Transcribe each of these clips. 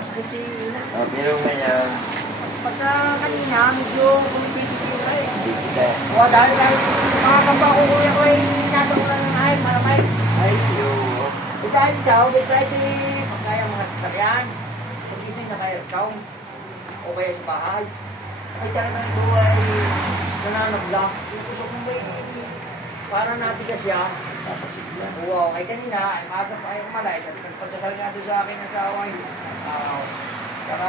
nakasakit yung ina. Pero ngayon, Pagka kanina, medyo kumipipigil ka eh. hindi kita. O dahil mga kamba ko kuya ko ay nasa ulan ng ahit, malamay. Ay, yo. Dahil daw, pwede pagkaya mga sasakyan. Pag hindi naka-aircon, o kaya sa bahay. Ay talagang ito ay nananabla. Yung gusto kong ba para natigas siya. Papasigla. Wow, ay kanina, ay maaga pa ay kumalay. Sabi ko, pagkasal nga doon sa akin ng asawa, hindi araw. Saka,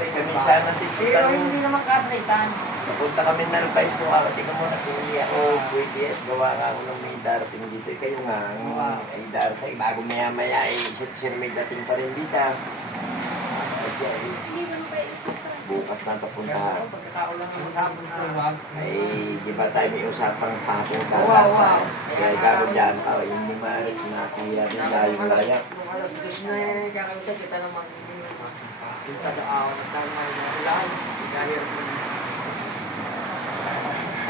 Ay, kami sana pero hindi naman kasakitan. Napunta kami na rin pa istuwa. Tingnan mo na kung hindi ako pwede. Gawa nga ako ng may darating dito. Kayo nga, ay darating. Bago maya-maya, sir may dating pa rin dito. Kasi ay, bukas na papunta. Pagkakaulan ng maghapon na. Ay, di ba tayo may usapang papunta? Wow. Kaya gago dyan, hindi maaari sinakiya din tayo malaya. Nung alas 2 na eh, kakalimutan kita naman. Kita daw, nagkalma na ulan. Dahil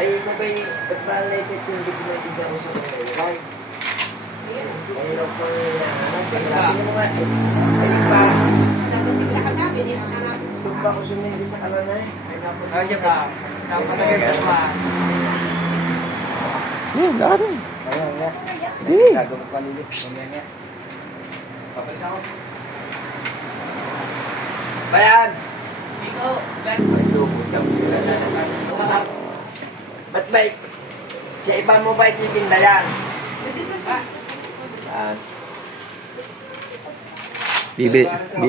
Ay, ikaw ba'y, ba't ba natin hindi ko natin ako sa mga ilay? Mahirap ko sabi mo nga, ay pa, sumpa ko sumindi sa kalanay. Kaya ba? Napalagay sa pa. Galing. Ayan nga. Di. Gagawin ko palilit. Mamaya nga. Papalit ako. Bayan! Ito, Ay, lukot ka. Ba't ba, sa iba mo ba ititinda yan? Saan?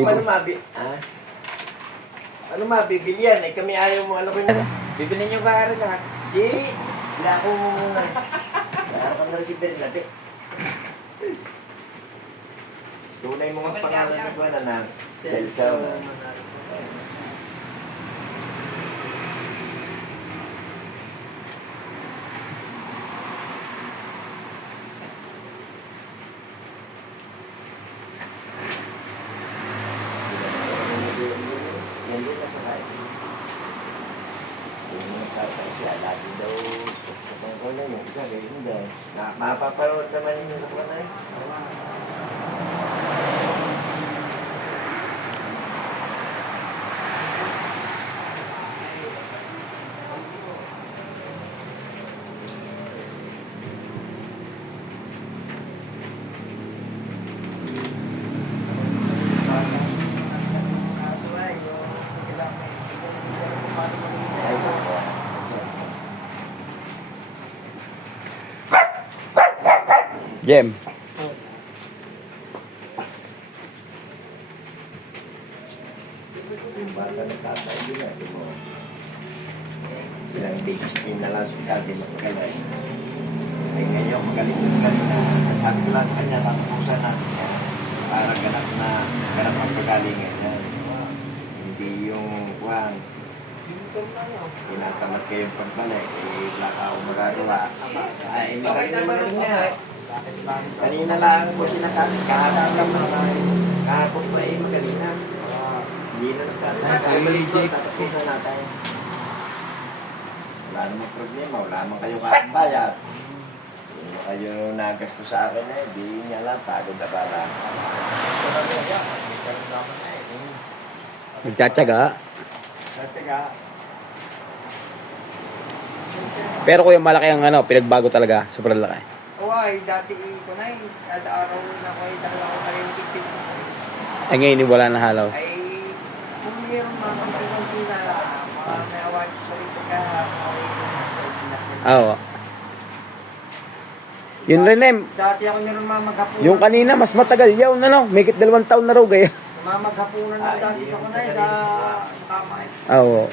Ano Ano mabibili yan? Eh, kami ayaw mo, ano ko na. Bibili niyo ka rin ha? Di. Wala akong muna. Wala kang receiver natin. Tunay mo nga pangalan na ko na cellphone. Yan din na sa kain. Yung nagkakasya, lagi daw sa ko na yung isa, kaya hindi. Mapaparoon naman yung nakuha na eh. Ay, ako. Jem. Yung bata na tatay din na, di mo. Ilang beses din na lang sa dati magkalay. Ay ngayon, magaling na. Sabi ko lang sa kanya, tapusan natin yan. Para ganap ang pagalingan yan. Hindi yung kwan. Tinatamad kayong pagbalik. Eh, wala ka akong magagawa. Ay, magaling naman niya. Kanina lang po sinasabi, kahapon pa eh, magaling na. Hindi na nagtatay. Ay, maligay. Tatapusan natin. Wala namang problema. Wala naman kayo kabayad. Kung kayo nagasto sa akin eh, di niya lang, pagod na para. Nagtsatsaga. Tatsaga. Pero kuya, malaki ang pinagbago talaga. Sobrang laki. ay, dati ko na eh. Kada araw na ko ay dalawa ko na yung tipid. Ay ngayon, wala na halaw. Ay, kung mayroong mga kantinong na mga may awan sa rin pagkakawin sa itinakit. Oo. Yun rin, Em. Dati ako nyo mamaghapunan. Yung kanina, mas matagal. Yaw, may 2 taon na raw gaya. Mamaghapunan na dati sa kunay sa kama eh. Oo.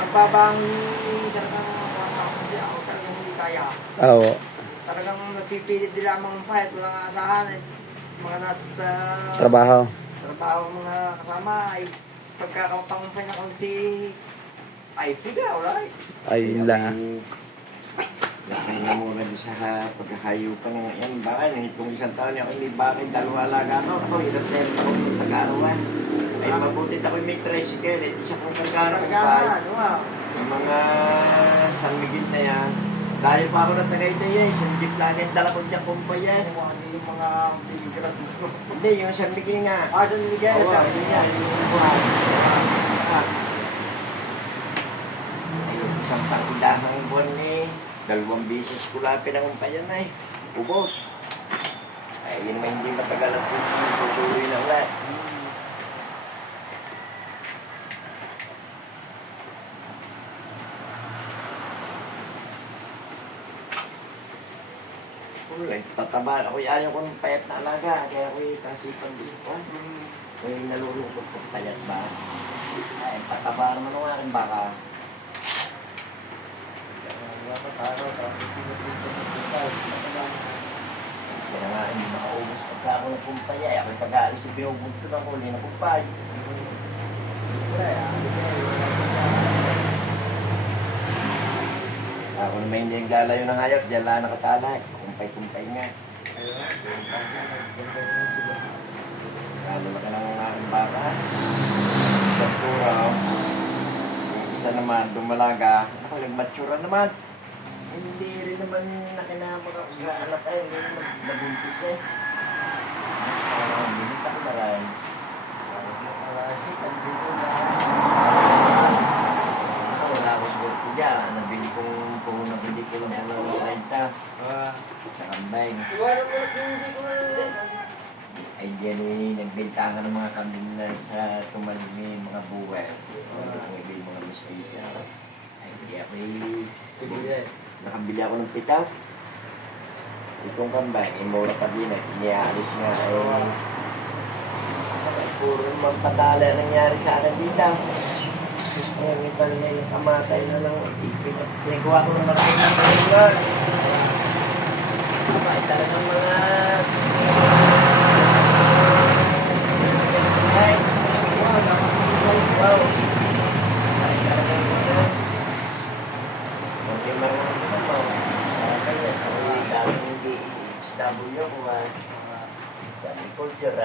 Magbabang talagang hindi ako talagang hindi kaya. Oo. Talagang nagpipilit din lamang pa at walang asahan eh. Mga nasa Trabaho. mga kasama ay pagkakapangsay na konti ay piga, alright. Ay, la. Lakay na muna doon sa pagkakayupan ng yan. Bakit? Itong isang taon niya, hindi bakit dalawa alaga ako. Ako, ilang tayo ako ng Tagarawan. Ay, mabutit ako may tricycle. Hindi siya kung Tagarawan. Kargaan, wow. Yung mga San Miguel na yan, Dahil pa ako ng Tagaytay eh. Sa Jeep Planet, dala ko diyang kumpaya. Yung mga binigras mo. Hindi, yung San Miguel nga. San Miguel. Oo, yun yan. Yung buwan. Ayun, isang pangidahang buwan eh. 2 bisis ko lang pinangumpayan eh. Ubos. Ay, yun naman hindi matagal at tutuloy na ulit. Tataba ako, ayaw ko ng payat na alaga, kaya ako ikasipang gusto. May nalulungkot kong payat ba? Ay, tataba naman ang aking baka. Kaya nga, hindi makaubos pagka ako ng kumpay. Ako'y pag-aalis sa binubunto ng huli na kumpay. Ako naman hindi ang galayo ng hayop, diyan lang nakatalay. Kumpay-kumpay nga. Lalo na ka ng aking baka. Saktura, yung isa naman, dumalaga. Ako, nagmatsura naman. Hindi rin naman nakinamag ako sa anak ay, hindi naman nabuntis eh. Binita ko na rin. Ako, wala akong burko dyan. Nabili ko lang pala ng renta. Sa kambing. Ay, diyan eh, nagbintahan ng mga kambing na sa tumalig mga buwel. Mga miskisa. Ay, hindi ako nakabili ako ng pitaw. Itong kambay, mura pa din eh. Iniaalis nga eh. Puro naman patala nangyari sa akin dito. Ngayon, iba niya yung kamatay na lang. Pinagawa ko ng maraming ng kalingan. Ay, talagang mga... Ay, wow. Ay, talagang mga... Okay, marunong naman mo. Kaya, dahil hindi SW ko sa agriculture,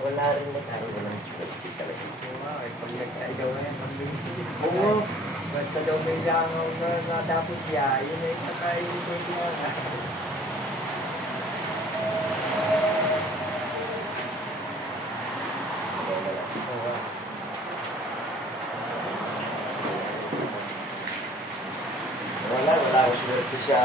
wala rin na tayo ng specialty talaga. Pag nagkaidaw na yan, Oo. basta daw may langaw na dapat siya, yun ay kakainin ko nga. Wala ako swerte sa